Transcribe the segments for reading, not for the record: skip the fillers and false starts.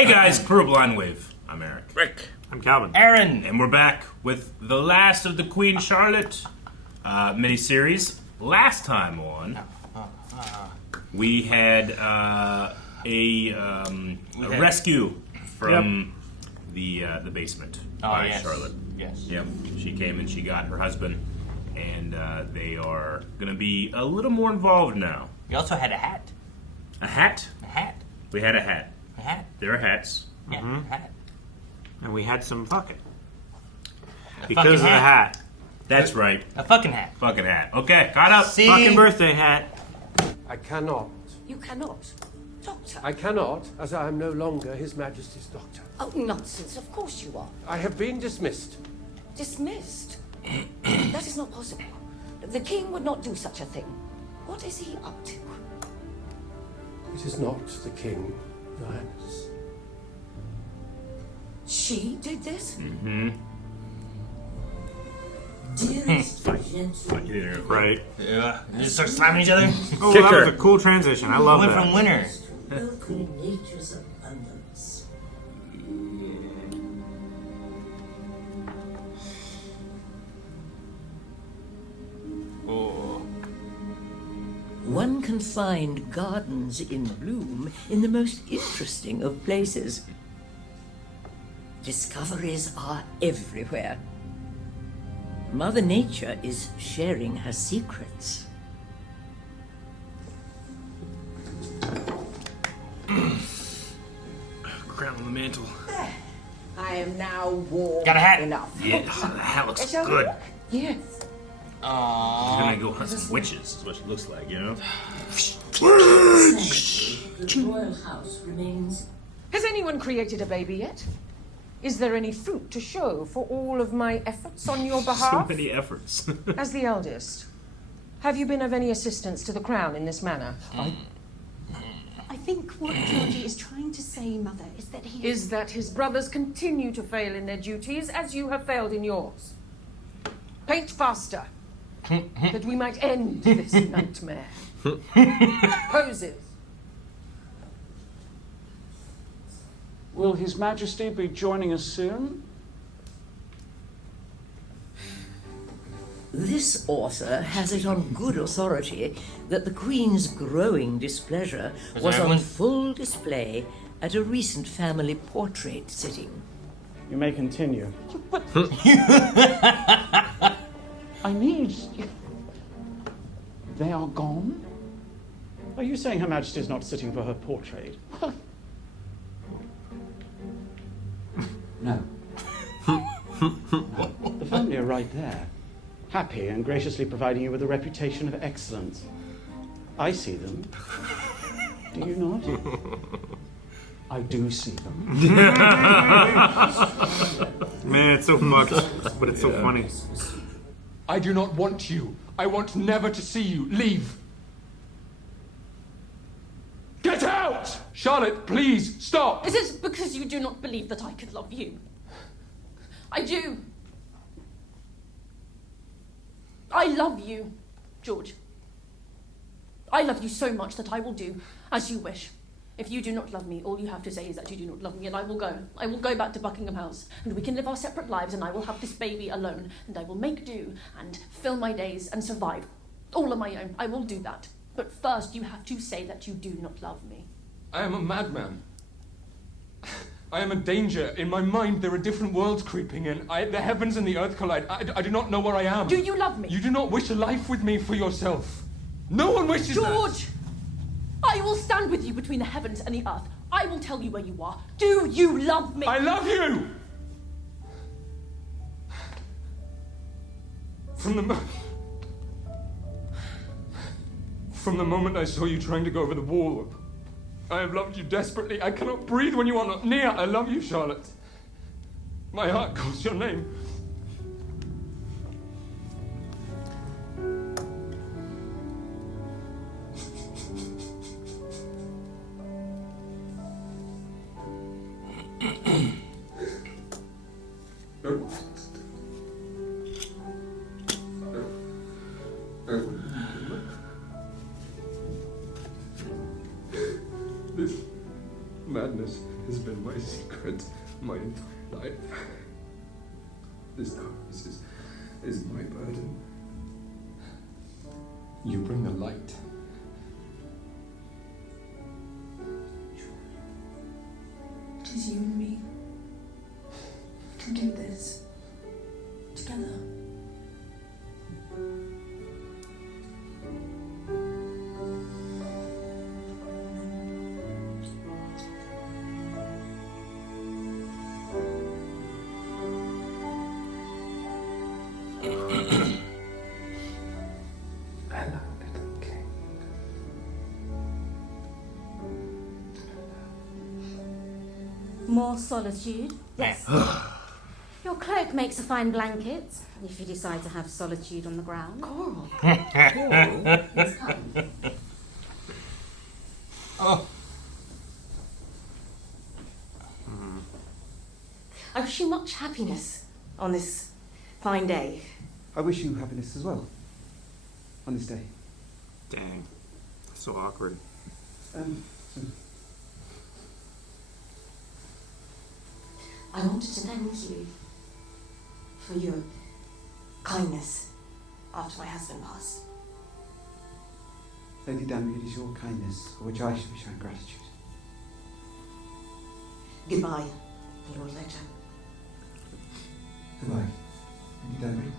Hey guys, Crew Blind Wave. I'm Eric. Rick. I'm Calvin. Aaron. And we're back with the last of the Queen Charlotte miniseries. Last time on, we had a rescue from the basement by yes. Charlotte. Yes. Yep. She came and she got her husband, and they are going to be a little more involved now. We also had a hat. A hat? A hat. We had a hat. A hat. There are hats. Yeah, a hat. And we had some fucking. A Because fucking of the hat. That's right. A fucking hat. Fucking hat. Okay, caught up. See? Fucking birthday hat. I cannot. You cannot. Doctor. I cannot, as I am no longer His Majesty's doctor. Oh, nonsense. Of course you are. I have been dismissed. Dismissed. That is not possible. The king would not do such a thing. What is he up to? It is not the king, Your Highness. She did this? Dearest Yeah. Right. Yeah. They just start slamming each other. Oh, Kick that her. was a cool transition. I love Went that. from winner. welcoming nature's abundance. Oh. One can find gardens in bloom in the most interesting of places. Discoveries are everywhere. Mother Nature is sharing her secrets. Crown on the mantle. I am now warm Got a hat. enough. Yeah, oh, the hat looks Shall we? good. Yes. She's Aww. gonna go hunt some witches, is what she looks like, you know? The royal house remains. Has anyone created a baby yet? Is there any fruit to show for all of my efforts on your So behalf? many efforts. As the eldest, have you been of any assistance to the crown in this manner? I think what Georgie is trying to say, Mother, is that he Is that his brothers continue to fail in their duties as you have failed in yours? Paint faster, that we might end this nightmare. Poses. Will His Majesty be joining us soon? This author has it on good authority that the Queen's growing displeasure was on everyone- full display at a recent family portrait sitting. You may continue. I need... They are gone? Are you saying Her Majesty is not sitting for her portrait? No. The family are right there, happy and graciously providing you with a reputation of excellence. I see them. Do you not? I do see them. Man, it's so fucked, but it's so funny. I do not want you. I want never to see you. Leave. Get out! Charlotte, please, stop! Is it because you do not believe that I could love you? I do. I love you, George. I love you so much that I will do as you wish. If you do not love me, all you have to say is that you do not love me, and I will go. I will go back to Buckingham House, and we can live our separate lives, and I will have this baby alone, and I will make do and fill my days and survive. All on my own. I will do that. But first, you have to say that you do not love me. I am a madman. I am a danger. In my mind, there are different worlds creeping in. The heavens and the earth collide. I do not know where I am. Do you love me? You do not wish a life with me for yourself. No one wishes that. George! I will stand with you between the heavens and the earth. I will tell you where you are. Do you love me? I love you! From the moment I saw you trying to go over the wall, I have loved you desperately. I cannot breathe when you are not near. I love you, Charlotte. My heart calls your name. This madness has been my secret my entire life. This darkness is my burden. You bring the light. It is you and me. We can do this. Together. Hello, little king. More solitude? Yes. Your cloak makes a fine blanket, if you decide to have solitude on the ground. Coral. It's kind. Oh. I wish you much happiness on this fine day. I wish you happiness as well. On this day. Dang. So awkward. I wanted to thank you for your kindness after my husband passed. Lady Danbury, it is your kindness for which I should be showing gratitude. Goodbye, Lord Ledger. Goodbye, Lady Danbury.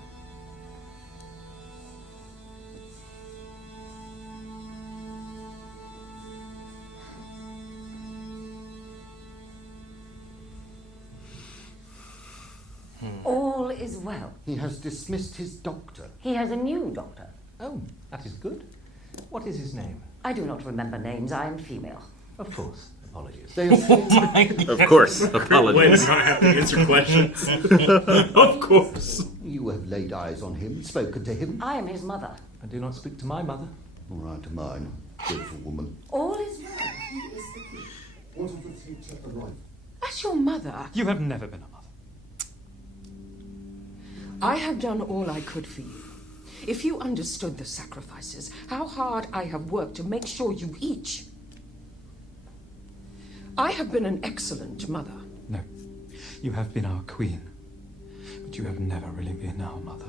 All is well. He has dismissed his doctor. He has a new doctor. Oh, that is good. What is his name? I do not remember names. I am female. Of course. Apologies. They are saying Of course. Apologies. I don't have to answer questions. Of course. You have laid eyes on him, spoken to him. I am his mother. I do not speak to my mother. Oh, All right, to mine. Beautiful woman. All is well. He is the king. What of the future arrival? As your mother, You have never been a mother. I have done all I could for you. If you understood the sacrifices, how hard I have worked to make sure you eat. I have been an excellent mother. No. You have been our queen. But you have never really been our mother.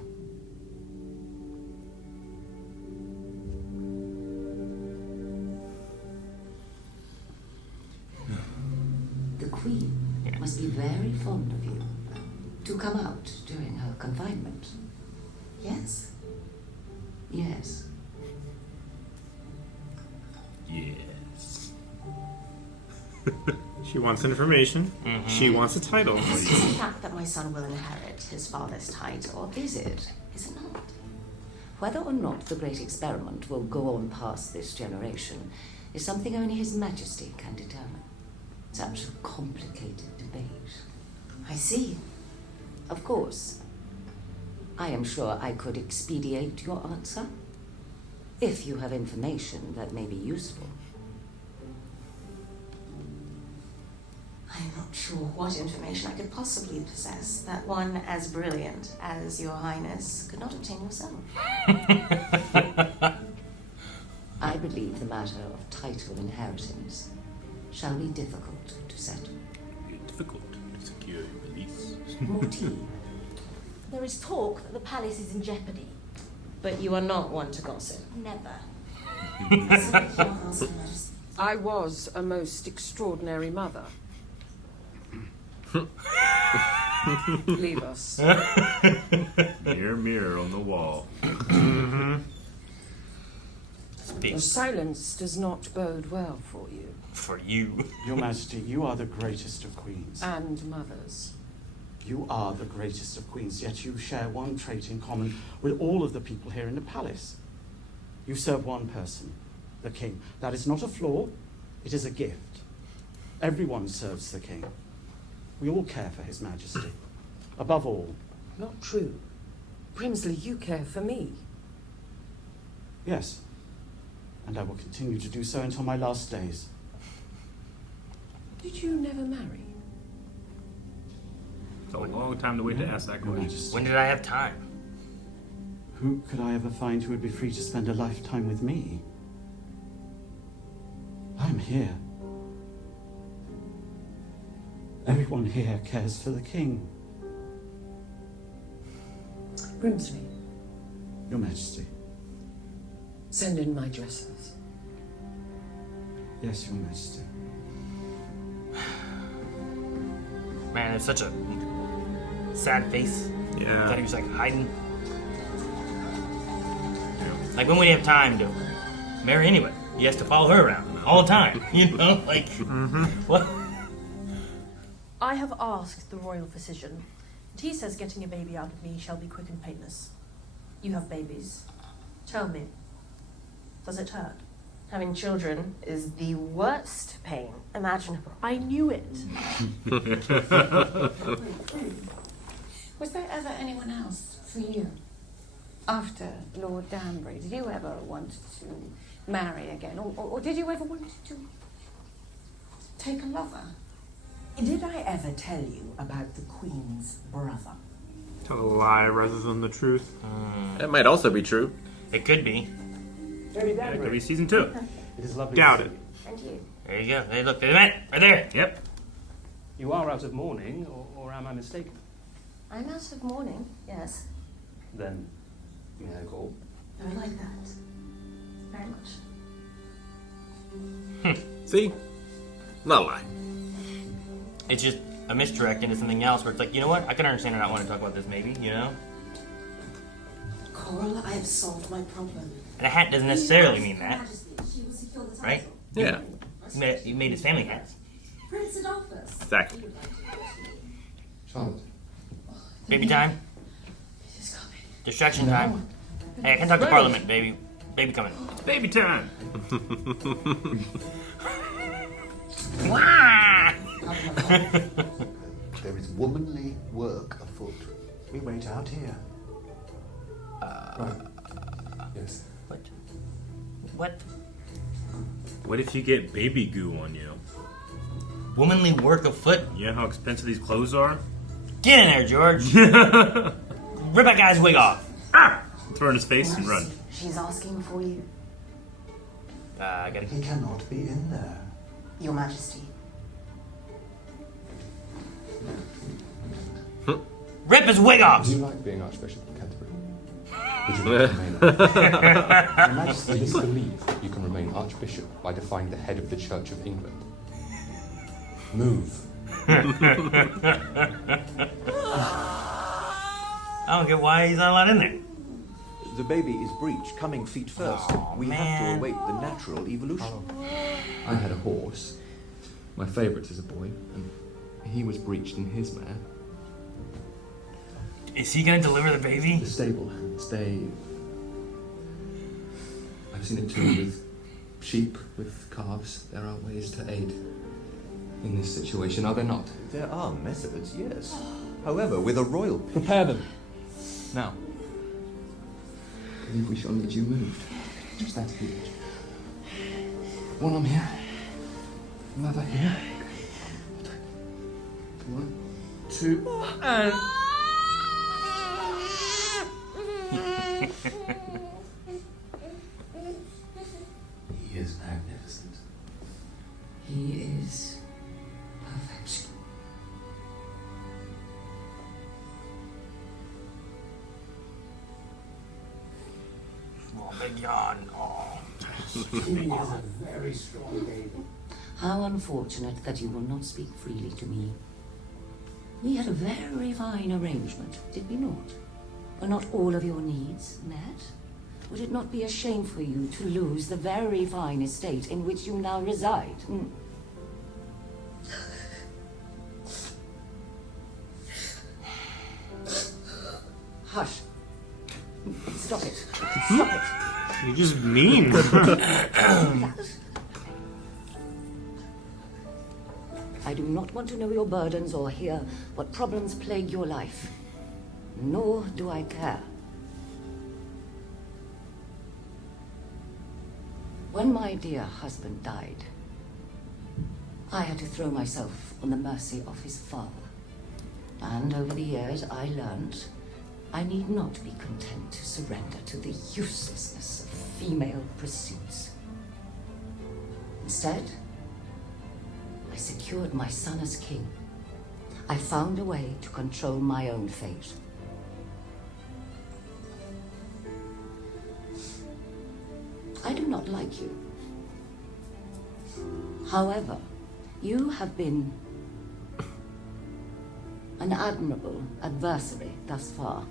The Queen must be very fond of you. To come out during her confinement. Yes? Yes. Yes. She wants information. She wants a title. It's just the fact that my son will inherit his father's title. Is it? Is it not? Whether or not the great experiment will go on past this generation is something only His Majesty can determine. Such a complicated debate. I see. Of course. I am sure I could expedite your answer, if you have information that may be useful. I'm not sure what information I could possibly possess that one as brilliant as your highness could not obtain yourself. I believe the matter of title inheritance shall be difficult to settle. Difficult to secure your release. More tea. There is talk that the palace is in jeopardy. But you are not one to gossip. Never. I was a most extraordinary mother. Leave us. Mirror, mirror on the wall. Your silence does not bode well for you. For you. Your Majesty, you are the greatest of queens. And mothers. You are the greatest of queens, yet you share one trait in common with all of the people here in the palace. You serve one person, the king. That is not a flaw, it is a gift. Everyone serves the king. We all care for His Majesty. Above all. Not true. Brimsley, you care for me. Yes. And I will continue to do so until my last days. Did you never marry? It's a long time to wait to ask that Your question. Majesty. When did I have time? Who could I ever find who would be free to spend a lifetime with me? I'm here. Everyone here cares for the king. Grimsby, Your Majesty. send in my dressers. Yes, Your Majesty. Man, there's such a sad face. Yeah. That he was like hiding. Like when we have time to marry anyone, he has to follow her around all the time. You know, like what? I have asked the royal physician, and he says getting a baby out of me shall be quick and painless. You have babies. Tell me, does it hurt? Having children is the worst pain imaginable. I knew it. Was there ever anyone else for you? After Lord Danbury, did you ever want to marry again? Or did you ever want to take a lover? Did I ever tell you about the Queen's brother? Tell a lie rather than the truth. That might also be true. It could be. Lady That Danbury. could be season 2. It is lovely Doubt to it. see you. And you? There you go. Hey, look, there's that right there. Yep. You are out of mourning, or am I mistaken? I'm out of mourning, yes. Then, may I call? I would like that. Very much. See? Not a lie. It's just a misdirect into something else where it's like, you know what? I can understand her not wanting to talk about this, maybe, you know? Coral, I have solved my problem. And a hat doesn't necessarily mean that, right? Yeah. He made his family hats. Prince Adolphus. Exactly. Charlotte. Baby time. Distraction time. Hey, I can talk to Parliament, baby. Baby coming. It's baby time. Wah! There is womanly work afoot. We wait out here. Yes. What? What if you get baby goo on you? Womanly work afoot? You know how expensive these clothes are? Get in there, George. Rip that guy's wig off. Ah! Throw it in his face and run. She's asking for you. I gotta. He cannot be in there. Your Majesty. Rip his wig off! Do you like being Archbishop of Canterbury? Would you like to remain Your Majesty disbelieve you can remain Archbishop by defying the head of the Church of England. Move. I don't get why he's not allowed in there. The baby is breech, coming feet first. We have to await the natural evolution. I had a horse, my favourite as a boy, and he was breeched in his mare. Is he gonna deliver the baby? The stable hands, I've seen it too with sheep, with calves. There are ways to aid in this situation, are there not? There are methods, yes. However, with a royal... Prepare them. Now. I believe we shall need you moved. Just that huge. One arm here. Another here. 1, 2, and... He is magnificent. He is perfection. Oh, big yawn. Oh. He is a very strong baby. How unfortunate that you will not speak freely to me. We had a very fine arrangement, did we not? Were not all of your needs met? Would it not be a shame for you to lose the very fine estate in which you now reside? Hush. Stop it. Stop it. You're just mean. I do not want to know your burdens or hear what problems plague your life. Nor do I care. When my dear husband died, I had to throw myself on the mercy of his father. And over the years, I learned I need not be content to surrender to the uselessness of female pursuits. Instead, I secured my son as king I found a way to control my own fate. I do not like you. However, you have been an admirable adversary thus far.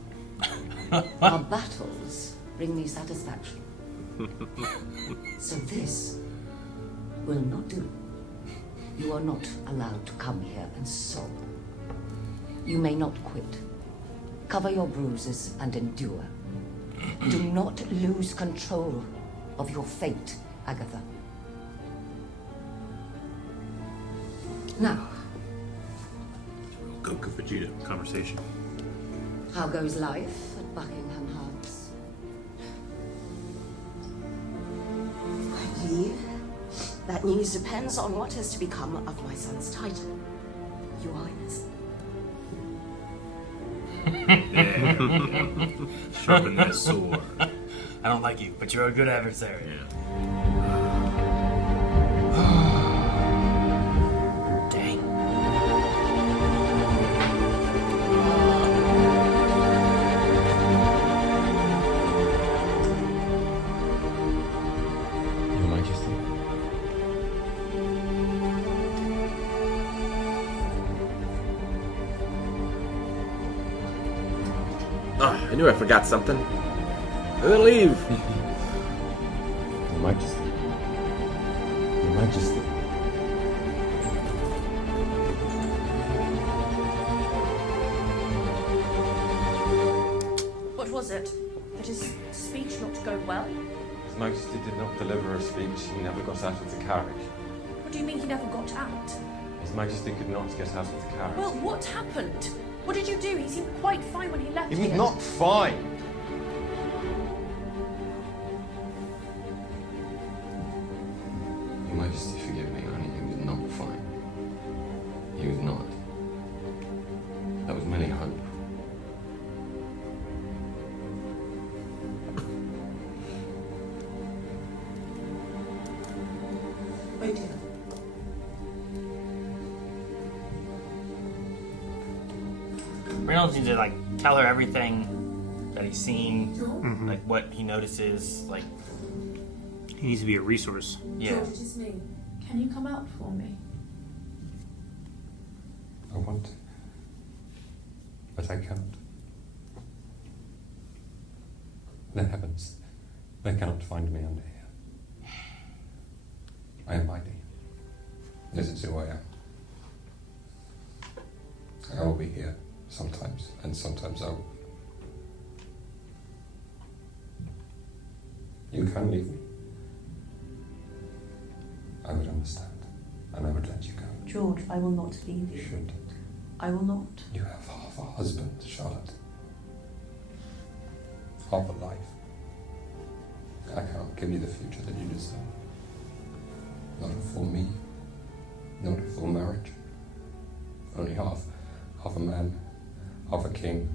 Our battles bring me satisfaction. So this will not do. You are not allowed to come here and sob. You may not quit. Cover your bruises and endure. Do not lose control of your fate, Agatha. Now, Go Vegeta conversation. how goes life at Buckingham House? I believe that news depends on what is to become of my son's title, Your Highness. Sharpen that sword. I don't like you, but you're a good adversary. Dang. Your Majesty. Ah, I knew I forgot something. I'm gonna leave. Your Majesty. Your Majesty. What was it? Did his speech not go well? His Majesty did not deliver a speech. He never got out of the carriage. What do you mean he never got out? His Majesty could not get out of the carriage. Well, what happened? What did you do? He seemed quite fine when he left He was here. not fine. Your Majesty, forgive me, honey. He was not fine. He was not. That was merely hope. Wait here. Reynolds needs to like tell her everything that he's seen, like what he notices, like he needs to be a resource. Yeah. George, it is me. Can you come out for me? I want to. But I cannot. The heavens, they cannot find me under here. I am mighty. This is who I am. I will be here sometimes, and sometimes I will. You can leave me. I would understand, and I would let you go. George, I will not leave You you. shouldn't. I will not. You have half a husband, Charlotte. Half a life. I can't give you the future that you deserve. Not a full me. Not a full marriage. Only half. Half a man. Half a king.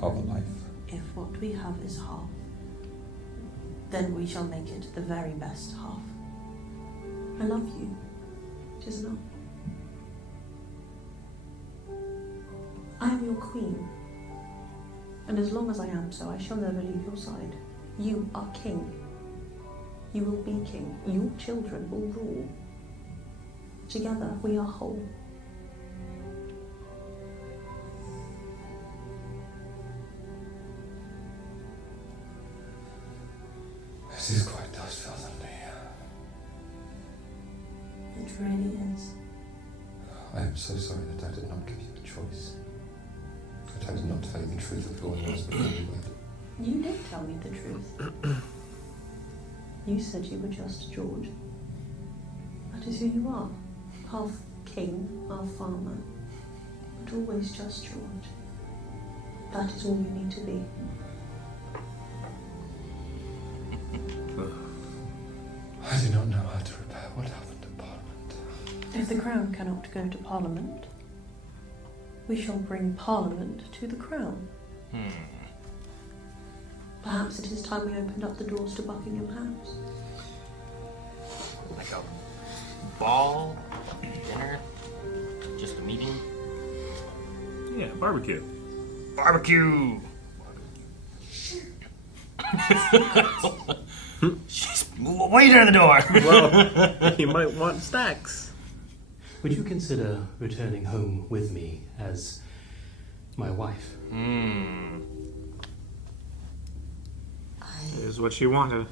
Half a life. If what we have is half, then we shall make it the very best half. I love you. It is enough. I am your queen. And as long as I am so, I shall never leave your side. You are king. You will be king. Your children will rule. Together we are whole. This is quite does under here. It really is. I am so sorry that I did not give you a choice. That I did not tell you the truth of who I was before you went. You did tell me the truth. You said you were just George. That is who you are. Half king, half farmer. But always just George. That is all you need to be. I do not know how to repair what happened to Parliament. If the crown cannot go to Parliament, we shall bring Parliament to the crown. Perhaps it is time we opened up the doors to Buckingham House. Like a ball, dinner, just a meeting. Yeah, barbecue. Barbecue! Wait near the door! Well, you might want snacks. Would you consider returning home with me as my wife? Is what she wanted.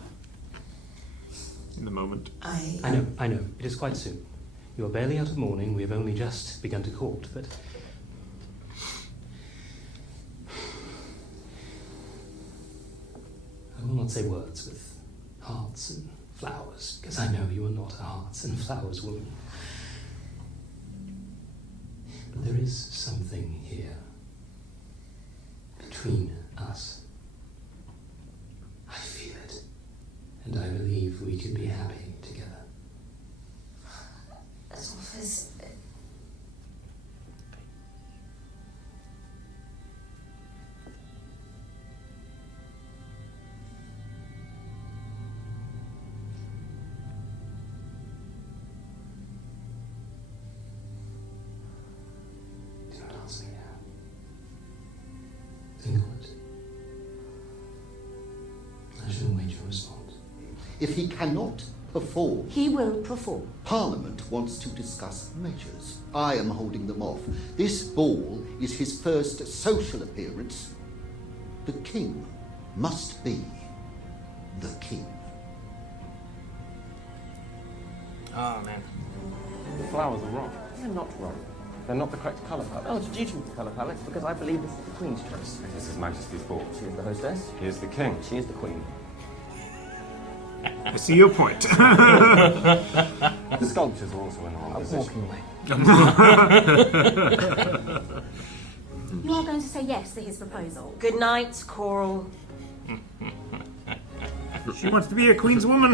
In the moment. I know. It is quite soon. You are barely out of mourning. We have only just begun to court, but... I will not say words with hearts and flowers, because I know you are not a hearts and flowers woman. But there is something here between us. I feel it, and I believe we can be happy together. Adolphus, do not ask me now. Think on it. I shall await your response. If he cannot perform, He will perform. Parliament wants to discuss measures. I am holding them off. This ball is his first social appearance. The king must be the king. Oh, man. The flowers are wrong. They're not wrong. They're not the correct colour palette. Oh, did you choose the colour palette? Because I believe this is the Queen's choice. It is His Majesty's ball. She is the hostess. He is the king. She is the Queen. I see your point. The sculptures are also in the wrong I'm position. walking away. You are going to say yes to his proposal. good night, Coral. She wants to be a queen's woman.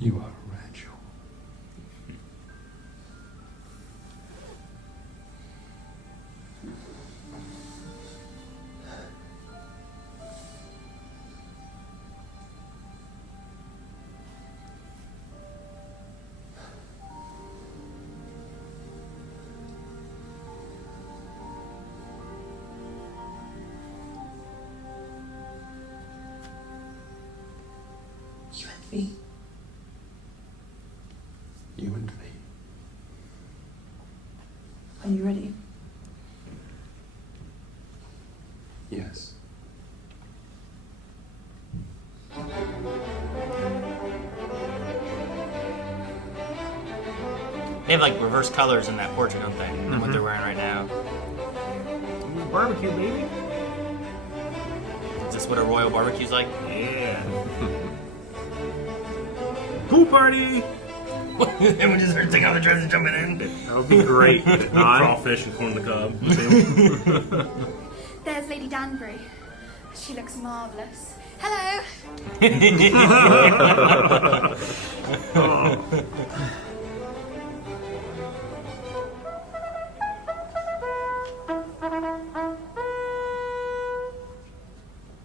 You are Rachel. You and me. You and me. Are you ready? Yes. They have like reverse colors in that portrait, don't they? Than what they're wearing right now. Barbecue, baby. Is this what a royal barbecue's like? Yeah. Pool party. And we just start taking all the dresses jumping in. That would be great. Crawfish and corn on the cob. There's Lady Danbury. She looks marvellous. Hello!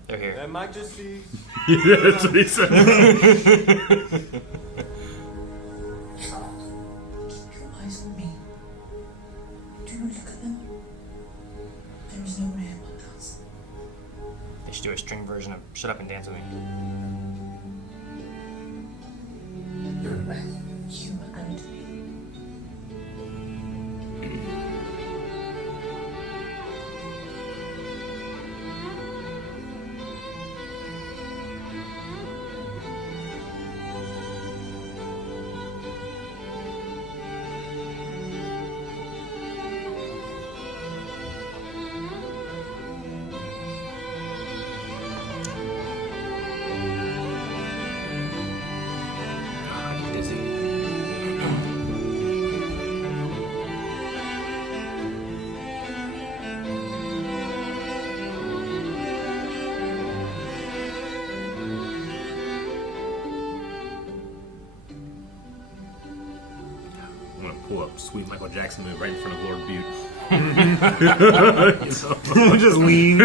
They're here. Their Majesties. Yeah, that's what he said. Keep your eyes on me. Do not look at them. There is no one here but us. They should do a string version of Shut Up and Dance With Me. You and me. Pull up sweet Michael Jackson move right in front of Lord Butte. Just lean.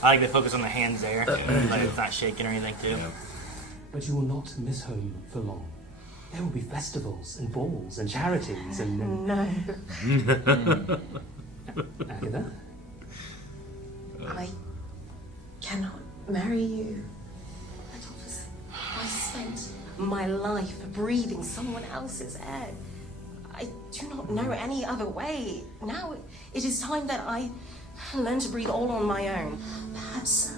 I like the focus on the hands there. Like it's not shaking or anything too. But you will not miss home for long. There will be festivals and balls and charities and... No. Agatha? I cannot marry you. Adolphus, I spent my life breathing someone else's air. I do not know any other way. Now it is time that I learn to breathe all on my own. Perhaps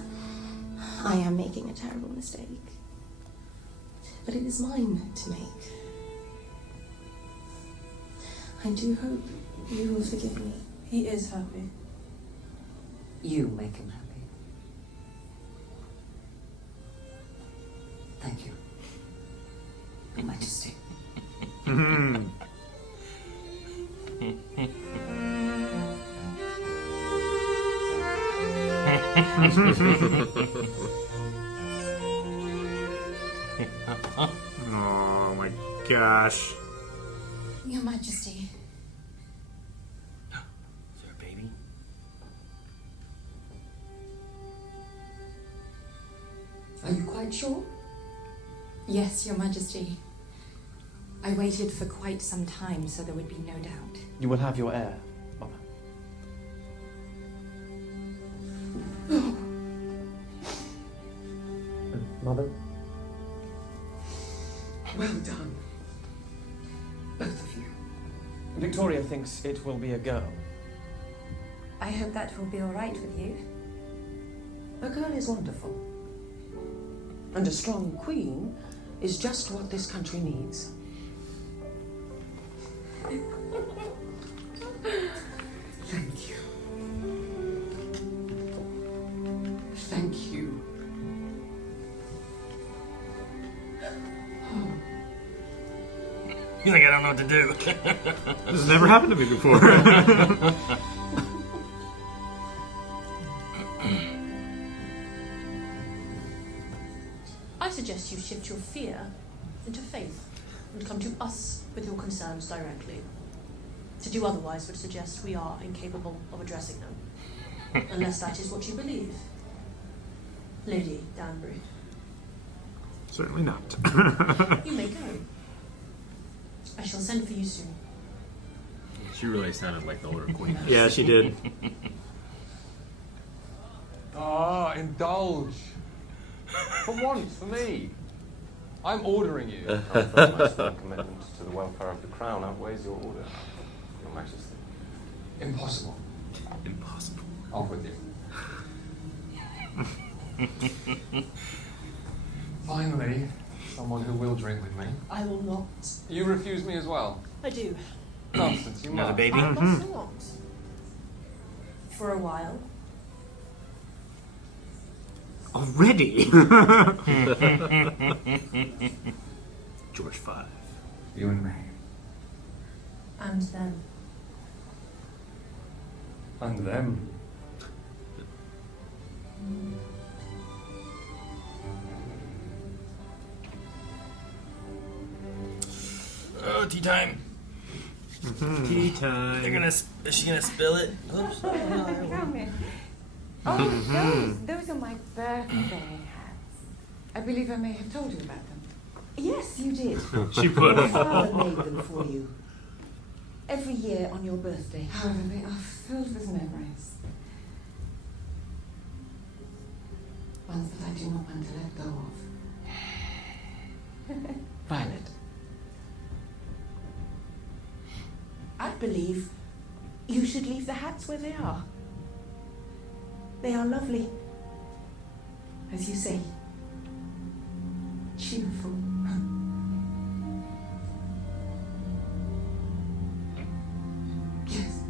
I am making a terrible mistake. But it is mine to make. I do hope you will forgive me. He is happy. You make him happy. Thank you, Your Majesty. Oh my gosh. Your Majesty. Is there a baby? Are you quite sure? Yes, Your Majesty. I waited for quite some time so there would be no doubt. You will have your heir, Mother. Mother? Well done. Both of you. Victoria thinks it will be a girl. I hope that will be all right with you. A girl is wonderful. And a strong queen is just what this country needs. Thank you. Thank you. He's like, I don't know what to do. This has never happened to me before. I suggest you shift your fear into faith and come to us with your concerns directly. To do otherwise would suggest we are incapable of addressing them, unless that is what you believe. Lady Danbury. Certainly not. You may go. I shall send for you soon. She really sounded like the older queen. Yeah, she did. Ah, indulge. For once, for me. I'm ordering you. My strong commitment to the welfare of the crown outweighs your order, Your Majesty. Impossible. Impossible. Off with you. Finally, someone who will drink with me. I will not. You refuse me as well. I do. Nonsense, you Another must. baby? I must not. For a while. Already? George V. You and me. And then. And them. Oh, tea time. Tea time. Is she gonna spill it? Oops. Come here. Oh, those are my birthday hats. I believe I may have told you about them. Yes, you did. She put My it. father made them for you. Every year on your birthday. However, they are filled with memories. Ones that I do not want to let go of. Violet. I believe you should leave the hats where they are. They are lovely. As you say, cheerful. Yes.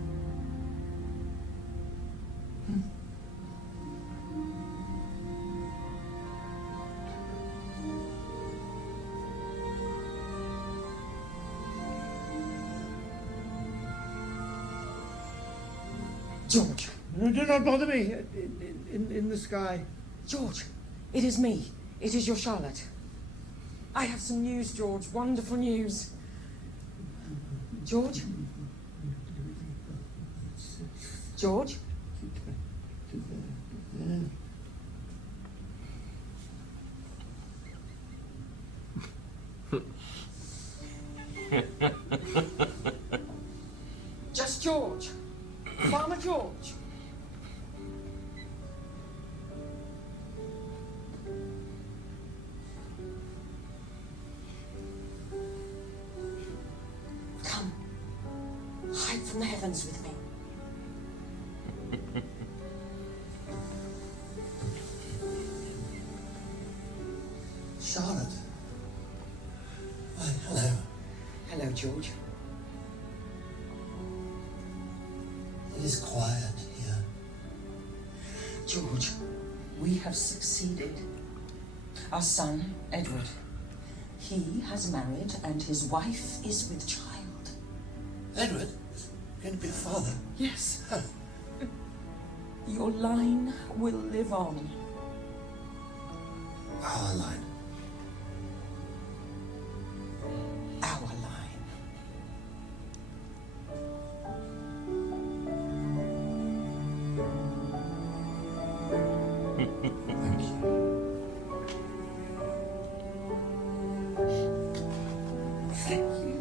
George. No, do not bother me. In the sky. George, it is me. It is your Charlotte. I have some news, George. Wonderful news. George? George? Just George. Farmer George. Come. Hide from the heavens with me. Charlotte. Why, hello. Hello, George. It is quiet here. George, we have succeeded. Our son, Edward, he has married and his wife is with child. Edward is going to be a father. Yes. Your line will live on. Our line. Our line. Thank you. Thank you.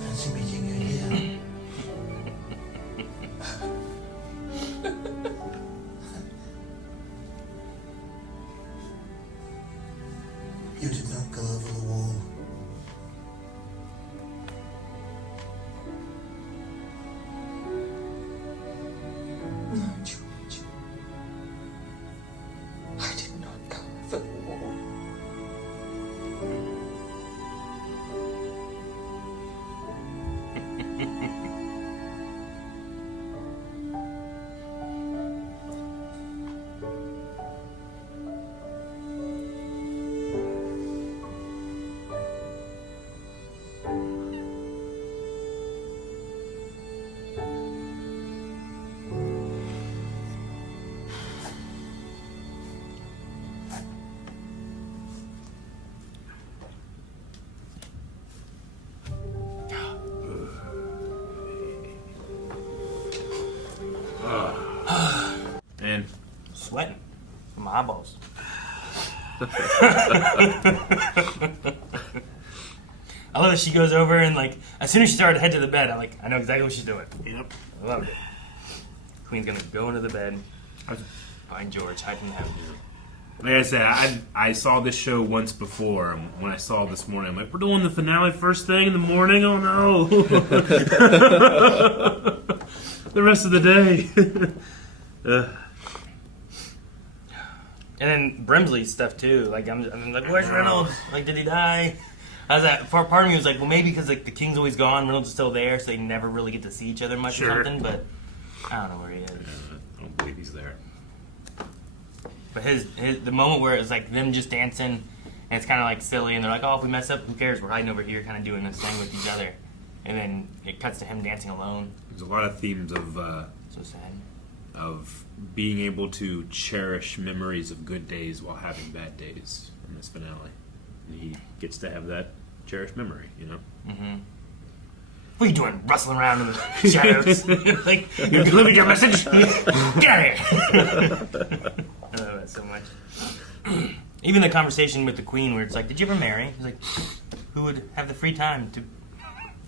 Fancy meeting you here. You did not go over the wall. No, George. I did not go over the wall. And sweating from my eyeballs. I love that she goes over and like as soon as she started to head to the bed, I know exactly what she's doing. Yep. I love it. Queen's gonna go into the bed, find George, hide from the heavens. Like I said, I saw this show once before. When I saw it this morning, I'm like, we're doing the finale first thing in the morning? Oh no. The rest of the day. And then Brimsley's stuff too. Like I'm like, where's Reynolds? Like, did he die? I was that part of me was like, well, maybe because like the king's always gone, Reynolds is still there, so they never really get to see each other much or something. But I don't know where he is. I don't believe he's there. But the moment where it was like them just dancing, and it's kind of like silly, and they're like, oh, if we mess up, who cares? We're hiding over here, kind of doing this thing with each other, and then it cuts to him dancing alone. There's a lot of themes of so sad. Of being able to cherish memories of good days while having bad days in this finale. And he gets to have that cherished memory, you know? Mm-hmm. What are you doing, rustling around in the shadows? Like, you delivered your message? Get out of here! I love that so much. Even the conversation with the queen where it's like, did you ever marry? He's like, who would have the free time to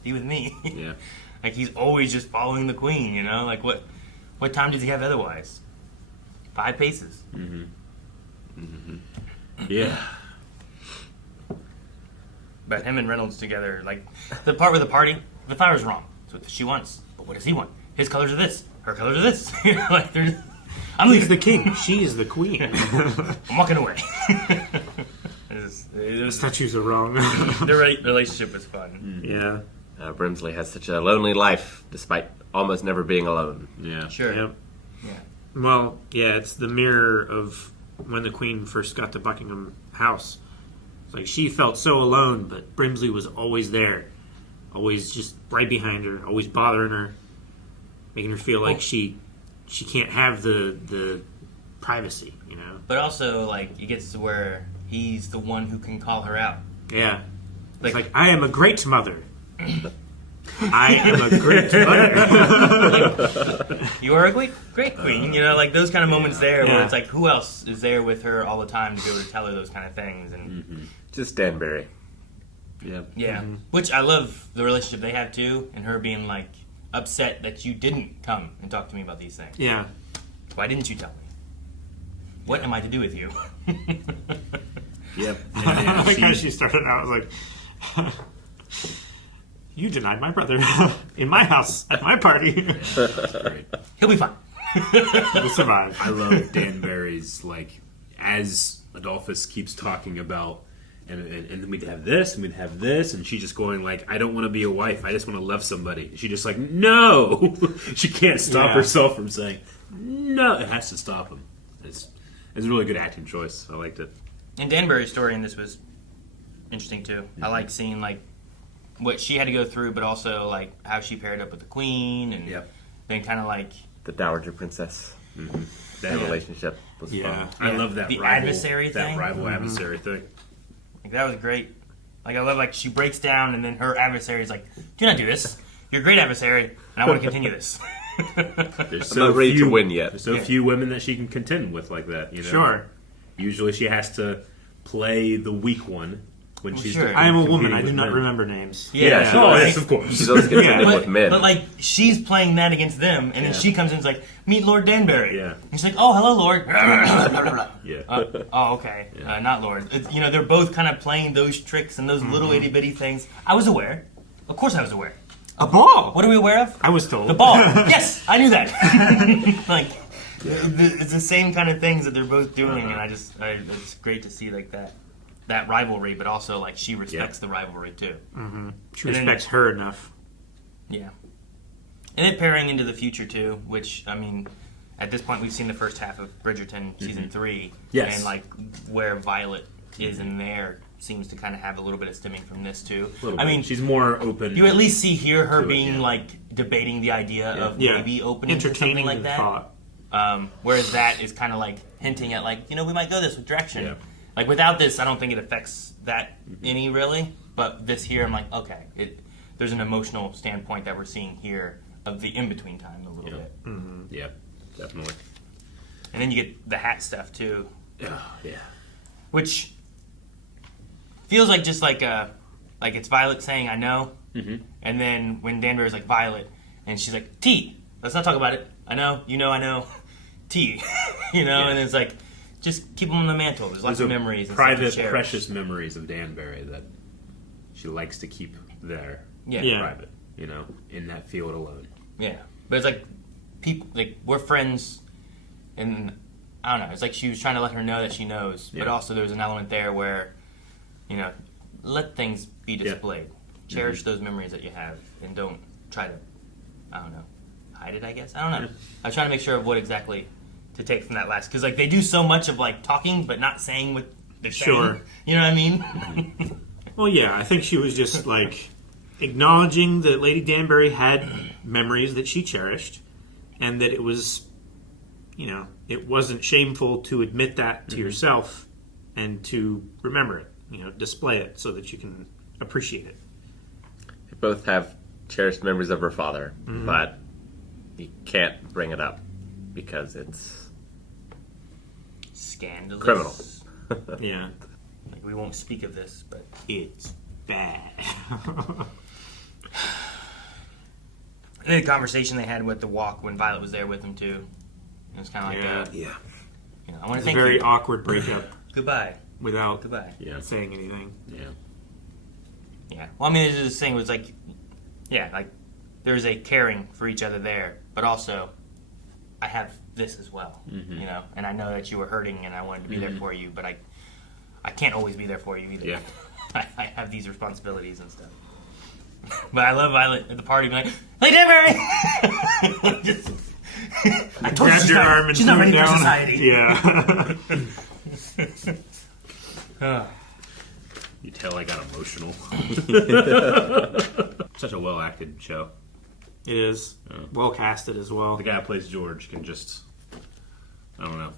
be with me? Yeah. Like, he's always just following the queen, you know? Like, what time does he have otherwise? 5 paces. Mm-hmm. Mm-hmm. Yeah. But him and Reynolds together, like, the part with the party, the flower's wrong. That's what she wants. But what does he want? His colors are this. Her colors are this. Like, there's... He's the king. She is the queen. I'm walking away. The statues are wrong. The relationship was fun. Yeah. Brimsley has such a lonely life, despite almost never being alone. Yeah. Sure. Yep. Yeah. Well, yeah, it's the mirror of when the queen first got to Buckingham House. It's like she felt so alone, but Brimsley was always there. Always just right behind her, always bothering her, making her feel like she can't have the privacy, you know? But also, like, it gets to where he's the one who can call her out. Yeah. It's like, I am a great mother. I am a great mother. You are a great queen. You know, like those kind of moments there where it's like, who else is there with her all the time to be able to tell her those kind of things? And Just Danbury. Yeah. Yeah. Which I love the relationship they have too, and her being like upset that you didn't come and talk to me about these things. Yeah. Why didn't you tell me? What am I to do with you? Yep. I like how she started out like, you denied my brother in my house at my party. Great. He'll be fine. He'll survive. I love Danbury's, like, as Adolphus keeps talking about, and then we'd have this, and we'd have this, and she's just going like, I don't want to be a wife, I just want to love somebody. She just like, no! She can't stop herself from saying, no, it has to stop him. It's a really good acting choice. I liked it. And Danbury's story in this was interesting too. Mm-hmm. I like seeing like what she had to go through, but also like how she paired up with the queen, and then kind of like the Dowager Princess. That relationship was fun. I love that the rival, adversary thing. That rival adversary thing. Like, that was great. Like I love like she breaks down, and then her adversary is like, "Do not do this. You're a great adversary, and I want to continue this." There's I'm not ready to win yet. There's so few women that she can contend with like that. You know? Sure. Usually she has to play the weak one when she's. I am a woman. I do not remember names. Yeah, yes, of course. She's always contending with men. But like she's playing that against them, and then she comes in and is like, "Meet Lord Danbury." Yeah. And she's like, "Oh, hello, Lord." Yeah. Oh, okay. Not Lord. You know, they're both kind of playing those tricks and those little itty bitty things. I was aware. Of course, I was aware. A ball. What are we aware of? I was told The ball. Yes, I knew that. Like, it's the same kind of things that they're both doing, and it's great to see like that rivalry, but also like she respects the rivalry too. She respects her enough. Yeah. And then pairing into the future too, which I mean, at this point we've seen the first half of Bridgerton season 3, Yes. and like where Violet is in there seems to kind of have a little bit of stemming from this too. I mean, she's more open. You at least hear her to it, being like debating the idea of Yeah. maybe opening to something Entertaining like the that. thought. Whereas that is kind of like hinting at like, you know, we might go this direction. Like without this, I don't think it affects that any really. But this here, I'm like, okay, there's an emotional standpoint that we're seeing here of the in between time a little bit. Yeah, definitely. And then you get the hat stuff too. Oh, yeah. Which feels like just like it's Violet saying I know, and then when Danbury's like Violet, and she's like T. Let's not talk about it. I know, you know, I know. T. You know, and it's like just keep them on the mantle. There's lots of memories, and private, stuff to cherish. precious memories of Danbury that she likes to keep there. Private. You know, in that field alone. Yeah, but it's like people like we're friends, and I don't know. It's like she was trying to let her know that she knows, but also there's an element there where, you know, let things be displayed. Cherish those memories that you have, and don't try to, I don't know, hide it. I guess I don't know. I was trying to make sure of what exactly to take from that last, because like they do so much of like talking but not saying what they're saying. You know what I mean? Well, yeah, I think she was just like acknowledging that Lady Danbury had memories that she cherished, and that it was, you know, it wasn't shameful to admit that to yourself and to remember it, you know, display it so that you can appreciate it. They both have cherished memories of her father, but you can't bring it up because it's scandalous, criminal. Yeah. Like we won't speak of this, but it's bad. And then the conversation they had with the walk when Violet was there with them too. It was kind of like you know, I want to thank you. Very awkward breakup. Goodbye. Without saying anything. Yeah. Well, I mean, this thing was like, like there's a caring for each other there, but also I have this as well, you know, and I know that you were hurting and I wanted to be there for you, but I can't always be there for you either. I have these responsibilities and stuff. But I love Violet at the party being like, "Hey, Danbury!" I told you she's not ready for society. Yeah. You tell I got emotional. Such a well acted show. It is. Well casted as well. The guy who plays George can just, I don't know,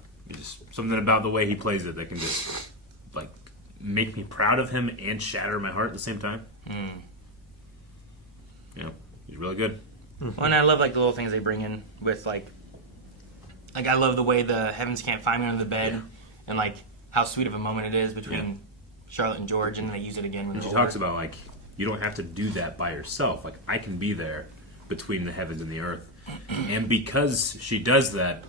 something about the way he plays it that can just like make me proud of him and shatter my heart at the same time. Yeah, he's really good. Well, and I love like the little things they bring in with like I love the way the heavens can't find me under the bed, and like how sweet of a moment it is between Charlotte and George, and then they use it again when And she they're talks older. about like you don't have to do that by yourself. Like I can be there between the heavens and the earth, and because she does that,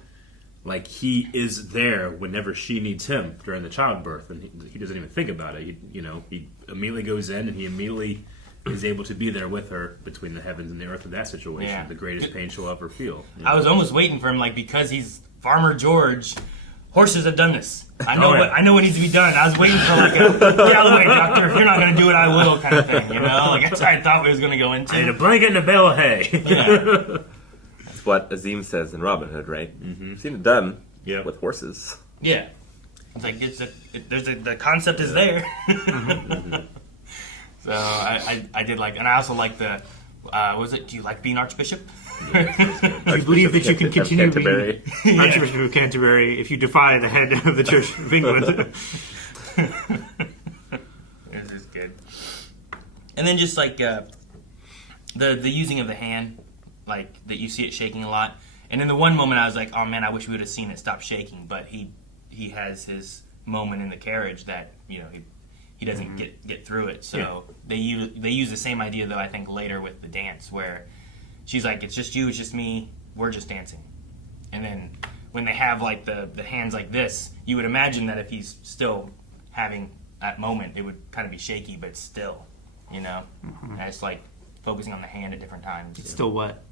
like he is there whenever she needs him during the childbirth, and he doesn't even think about it. He immediately goes in and he immediately is able to be there with her between the heavens and the earth in that situation. Yeah. The greatest pain she'll ever feel. I was almost waiting for him, like because he's Farmer George. Horses have done this. I know I know what needs to be done. I was waiting for like a get out of the way, doctor. If you're not going to do it, I will kind of thing. You know, like that's what I thought we was going to go into. I need a blanket and a bale of hay. Yeah. That's what Azim says in Robin Hood, right? Mm-hmm. I've seen it done with horses. Yeah, it's like the concept is there. So I did like, and I also like the what was it? Do you like being Archbishop? Do you believe that you can continue being Archbishop of Canterbury if you defy the head of the Church of England? This is good. And then just like the using of the hand, like that you see it shaking a lot. And in the one moment I was like, oh man, I wish we would have seen it stop shaking. But he has his moment in the carriage that he doesn't get through it. So they use the same idea though I think later with the dance where she's like, it's just you, it's just me, we're just dancing. And then when they have like the hands like this, you would imagine that if he's still having that moment, it would kind of be shaky, but still, And it's like focusing on the hand at different times. It's still what?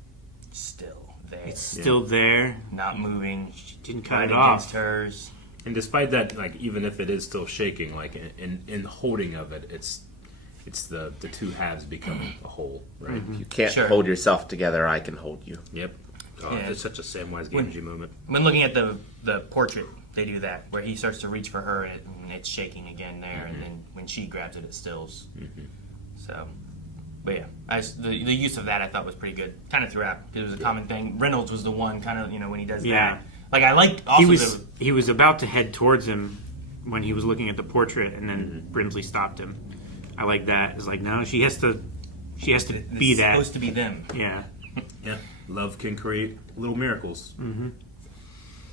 Still there. It's still there. Not moving. She didn't cut right it off. against hers. And despite that, like even if it is still shaking, like in holding of it, it's the two halves become a whole, right? If you can't hold yourself together, I can hold you. Yep. Oh, Yeah. it's such a Samwise Gamgee moment. When looking at the portrait, they do that where he starts to reach for her and it's shaking again there, and then when she grabs it, it stills. So, but yeah, the use of that I thought was pretty good, kind of throughout because it was a common thing. Reynolds was the one kind of when he does that. Like I liked also he was about to head towards him when he was looking at the portrait, and then Brimsley stopped him. I like that. It's like no, she has to be that. Supposed to be them. Yeah. Yeah. Love can create little miracles.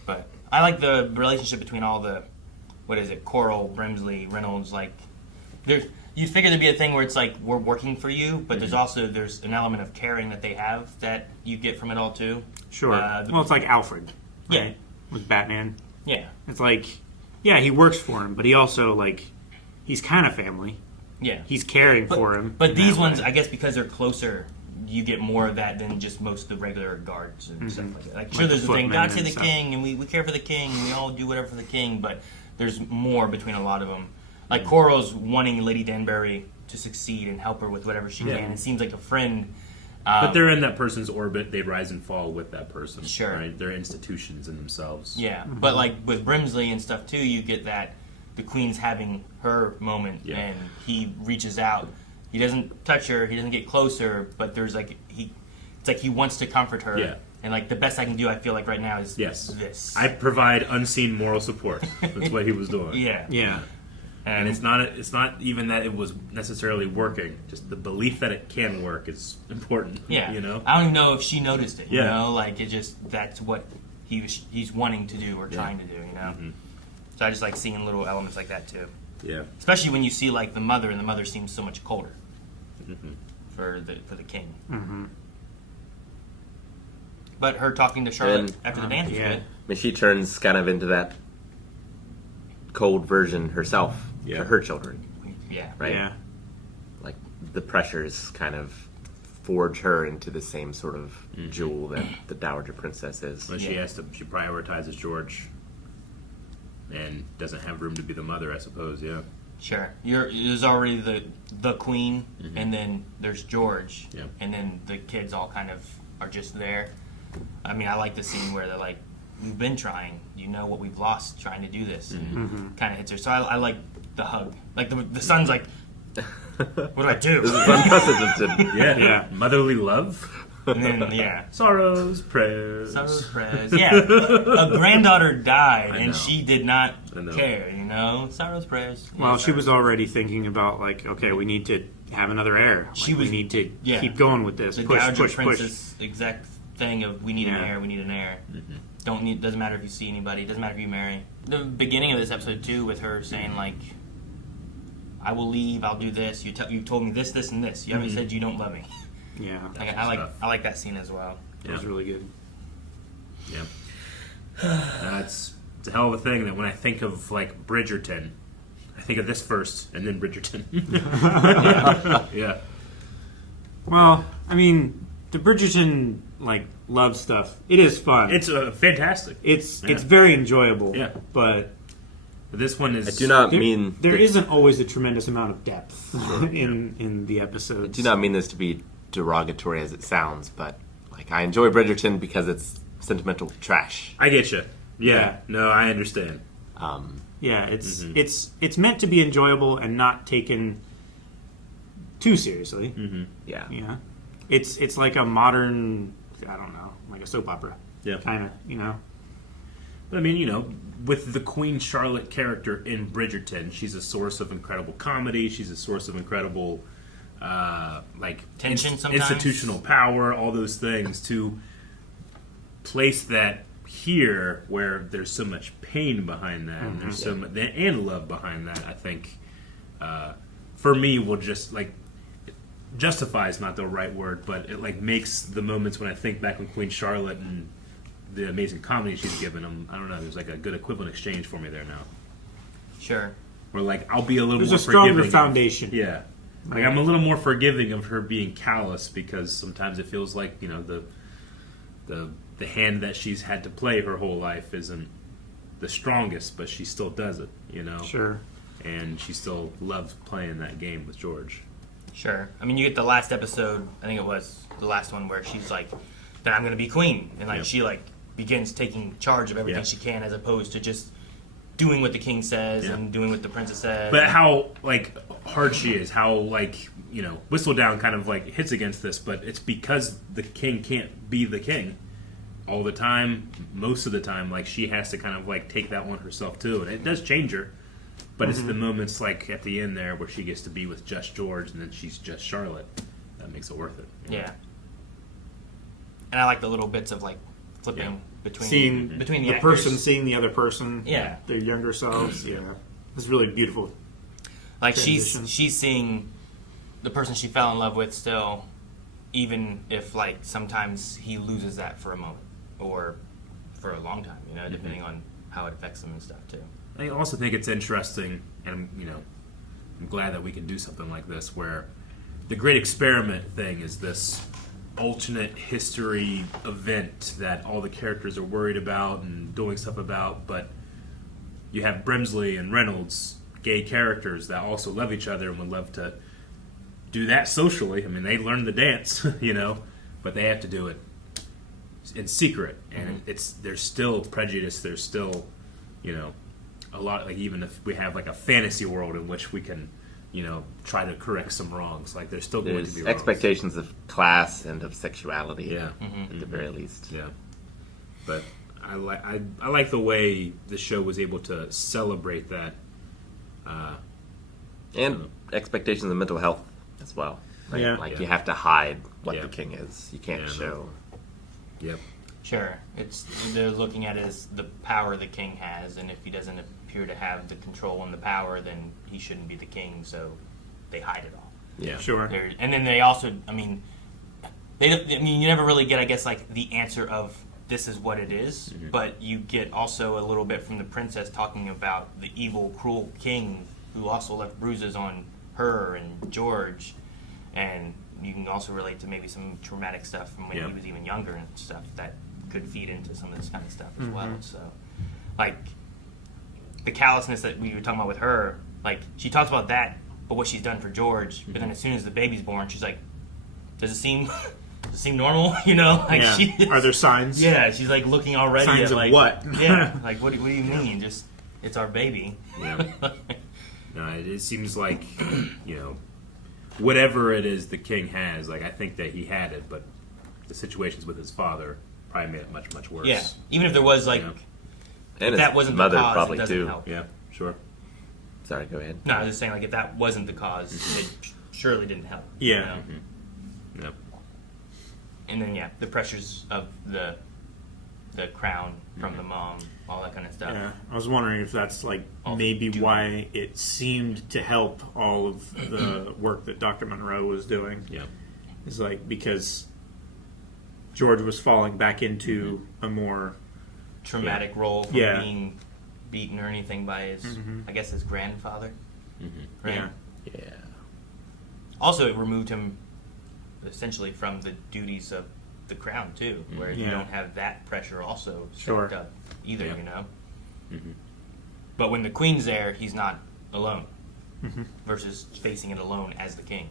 But I like the relationship between all the, Coral, Brimsley, Reynolds. Like, you figure there'd be a thing where it's like we're working for you, but there's an element of caring that they have that you get from it all too. Sure. Well, it's like Alfred, right? Yeah. With Batman. Yeah. It's like, yeah, he works for him, but he also he's kind of family. Yeah. He's caring for him. But in these that ones, way. I guess, because they're closer, you get more of that than just most of the regular guards and stuff like that. Like, sure, there's the thing, God save the king, and we care for the king, and we all do whatever for the king, but there's more between a lot of them. Like, Coral's wanting Lady Danbury to succeed and help her with whatever she can. It seems like a friend. But they're in that person's orbit. They rise and fall with that person. Sure. Right? They're institutions in themselves. Yeah, but like with Brimsley and stuff too, you get that the queen's having her moment, and he reaches out. He doesn't touch her. He doesn't get closer. But there's it's like he wants to comfort her. Yeah. And like the best I can do, I feel like right now is this. I provide unseen moral support. That's what he was doing. Yeah. Yeah. And it's not even that it was necessarily working. Just the belief that it can work is important. Yeah. I don't even know if she noticed it. Yeah. Like it just that's what he's wanting to do or trying to do. So I just like seeing little elements like that too. Yeah. Especially when you see like the mother, and the mother seems so much colder for the king. But her talking to Charlotte after the dance was good. I mean, she turns kind of into that cold version herself to her children. Yeah. Right? Yeah. Like the pressures kind of forge her into the same sort of jewel that the Dowager Princess is. Well, she she prioritizes George and doesn't have room to be the mother, I suppose, Sure. There's already the queen, and then there's George, and then the kids all kind of are just there. I mean, I like the scene where they're like, we've been trying, what we've lost trying to do this, and kind of hits her. So I like the hug. Like the son's like, what do I do? This is unprecedented. Yeah. Motherly love. And then, yeah. Sorrows, prayers. Sorrows, prayers. Yeah, a granddaughter died, I and know. she did not I know. care, you know? Sorrows, prayers. Yeah, Well, she sorrows. was already thinking about, like, okay, we need to have another heir. She Like, was- we need to yeah. keep going with this. The Push, Dowager push, push. Princess exact thing of we need an Yeah. heir, we need an heir. Mm-hmm. Doesn't matter if you see anybody, doesn't matter if you marry. The beginning of this episode too, with her saying like, "I will leave, I'll do this. You told me this, this, and this. You haven't Mhm. said you don't love me." Yeah, Like, I like that scene as well. It was really good. Yeah. It's a hell of a thing that when I think of like Bridgerton, I think of this first and then Bridgerton. Yeah. Well, I mean, the Bridgerton like love stuff. It is fun. It's fantastic. It's Yeah. very enjoyable. Yeah. But this one is. I do not there, mean there that- isn't always a tremendous amount of depth Sure, in the episodes. I do not mean this to be derogatory as it sounds, but like I enjoy Bridgerton because it's sentimental trash. I get you. Yeah. Yeah. No, I understand. Yeah, it's Mhm. it's meant to be enjoyable and not taken too seriously. Mm-hmm. Yeah. Yeah. It's like a modern, I don't know, like a soap opera. Yeah. Kind of, you know. But I mean, you know, with the Queen Charlotte character in Bridgerton, she's a source of incredible comedy. She's a source of incredible, like Tension sometimes. institutional power, all those things. To place that here, where there's so much pain behind that, and there's so much and love behind that, I think, for me, will just like justify is not the right word, but it like makes the moments when I think back on Queen Charlotte and the amazing comedy she's given them. I don't know. There's like a good equivalent exchange for me there now. Sure. Where like I'll be a little There's more a stronger forgiving. foundation. Yeah. Like I'm a little more forgiving of her being callous because sometimes it feels like, you know, the hand that she's had to play her whole life isn't the strongest, but she still does it, you know. Sure. And she still loves playing that game with George. Sure. I mean, you get the last episode. I think it was the last one where she's like, "Then I'm going to be queen," and like she like begins taking charge of everything she can, as opposed to just doing what the king says and doing what the princess says. But how like hard she is, how like, you know, Whistledown kind of like hits against this, but it's because the king can't be the king all the time, most of the time. Like she has to kind of like take that one herself too, and it does change her. But it's the moments like at the end there where she gets to be with just George and then she's just Charlotte that makes it worth it. Yeah. And I like the little bits of like flipping between Seeing the the actors. person seeing the other person, Yeah. their younger selves. Yeah, it's really beautiful. Like transition. she's seeing the person she fell in love with still, even if like sometimes he loses that for a moment or for a long time, you know, depending on how it affects them and stuff too. I also think it's interesting, and you know, I'm glad that we can do something like this, where the Great Experiment thing is this alternate history event that all the characters are worried about and doing stuff about, but you have Brimsley and Reynolds, gay characters that also love each other and would love to do that socially. I mean, they learn the dance, you know, but they have to do it in secret, and there's still prejudice. There's still, you know, a lot. Like even if we have like a fantasy world in which we can, you know, try to correct some wrongs, like there's still going to There's be wrongs. expectations of class and of sexuality. Yeah. At the very least. Yeah. But I like the way the show was able to celebrate that. And expectations of mental health as well. Like, Yeah. like Yeah. you have to hide what Yeah. the king is. You can't Yeah, I know. show. Yep. Sure, it's they're looking at it as the power the king has, and if he doesn't appear to have the control and the power, then he shouldn't be the king. So they hide it all. Yeah. Sure. And then they also, I mean, you never really get, I guess, like the answer of this is what it is, but you get also a little bit from the princess talking about the evil, cruel king who also left bruises on her and George, and you can also relate to maybe some traumatic stuff from when he was even younger and stuff that could feed into some of this kind of stuff as well. So, like, the callousness that we were talking about with her, like, she talks about that, but what she's done for George, but then as soon as the baby's born, she's like, does it seem normal? You know? Like Yeah. Are there signs? Yeah, she's like looking already Signs at of like, what? Yeah, like what do you mean? Just, it's our baby. Yeah. No, it seems like, you know, whatever it is the king has, like I think that he had it, but the situations with his father probably made it much, much worse. Yeah, even if there was like, And if that his wasn't mother the cause, probably it doesn't too. help. Yeah, sure. Sorry, go ahead. No, I was just saying, like, if that wasn't the cause, it surely didn't help. Yeah. You know? Yep. And then the pressures of the crown from the mom, all that kind of stuff. Yeah, I was wondering if that's like maybe why it seemed to help all of the work that Dr. Monroe was doing. Yeah, is like because George was falling back into a more traumatic role from being beaten or anything by his, I guess, his grandfather. Right? Yeah. Also, it removed him essentially from the duties of the crown too, where you don't have that pressure also stacked up either, you know. But when the queen's there, he's not alone, versus facing it alone as the king.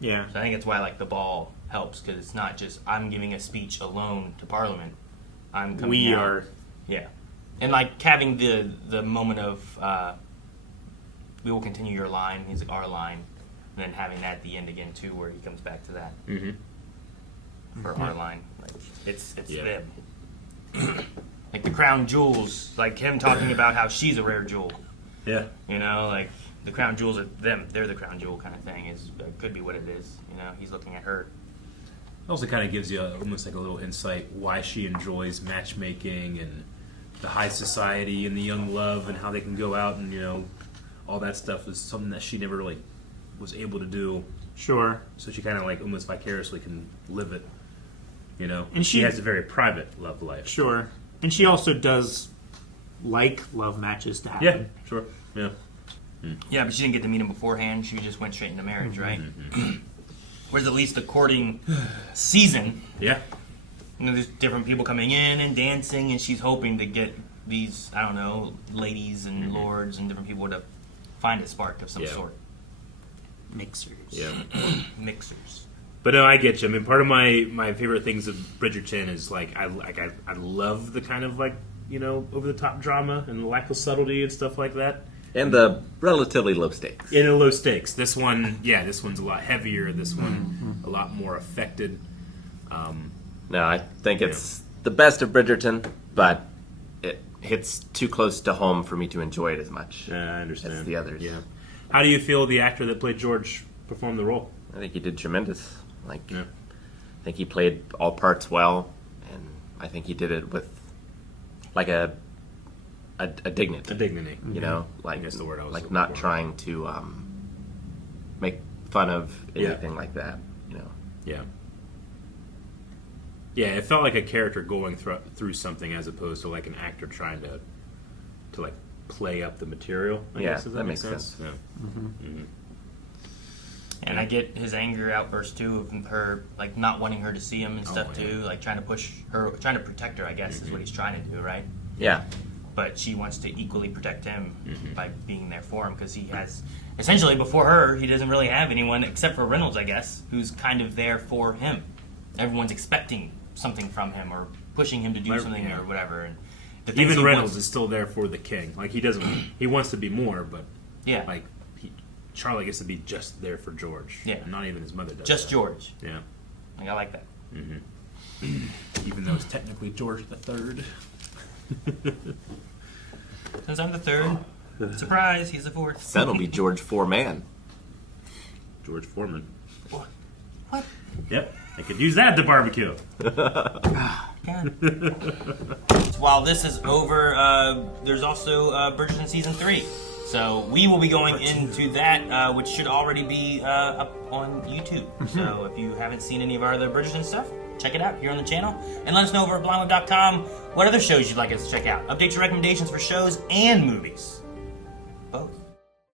Yeah. So I think that's why like the ball helps, because it's not just I'm giving a speech alone to Parliament. I'm coming We out. are. Yeah, and like having the moment of we will continue your line. He's like our line, and then having that at the end again too, where he comes back to that for our line. Like it's them. Like the crown jewels, like him talking about how she's a rare jewel. Yeah. You know, like the crown jewels are them. They're the crown jewel kind of thing. Is could be what it is. You know, he's looking at her. It also kind of gives you almost like a little insight why she enjoys matchmaking and the high society and the young love and how they can go out and, you know, all that stuff is something that she never really was able to do. Sure. So she kind of like almost vicariously can live it, you know. And she she has a very private love life. Sure. And she also does like love matches to happen. Yeah, sure. Yeah. Yeah, but she didn't get to meet him beforehand. She just went straight into marriage, right? Whereas at least the courting season, you know, there's different people coming in and dancing, and she's hoping to get these, I don't know, ladies and lords and different people to find a spark of some sort. Mixers. Yeah. Mixers. But no, I get you. I mean, part of my favorite things of Bridgerton is like I love the kind of like, you know, over the top drama and the lack of subtlety and stuff like that. And the relatively low stakes. In a low stakes. This one, this one's a lot heavier. This one, a lot more affected. No, I think it's the best of Bridgerton, but it hits too close to home for me to enjoy it as much. I understand. As the others. Yeah. How do you feel the actor that played George performed the role? I think he did tremendous. I think he played all parts well, and I think he did it with like a dignity. A dignity. You know, like that's the word I was like looking not for. trying to make fun of anything like that. You know. Yeah. Yeah, it felt like a character going through something as opposed to like an actor trying to like play up the material. I guess, if that makes sense. Yeah. And I get his anger outburst too of her like not wanting her to see him and stuff too, like trying to push her, trying to protect her. I guess is what he's trying to do, right? Yeah. But she wants to equally protect him by being there for him because he has essentially before her he doesn't really have anyone except for Reynolds, I guess, who's kind of there for him. Everyone's expecting something from him or pushing him to do something or whatever. And the things Even he Reynolds wants- is still there for the king. Like he doesn't. He wants to be more, but like Charlie gets to be just there for George. Yeah. And not even his mother does. Just that. George. Yeah. Like I like that. Even though it's technically George the Third. Since I'm the third, surprise, he's the fourth. Son will be George Foreman. George Foreman. What? Yep. I could use that at the barbecue. While this is over, there's also Bridgerton Season 3. So we will be going into that, which should already be up on YouTube. So if you haven't seen any of our other Bridgerton stuff, check it out here on the channel. And let us know over at blindweb.com what other shows you'd like us to check out. Update your recommendations for shows and movies. Both.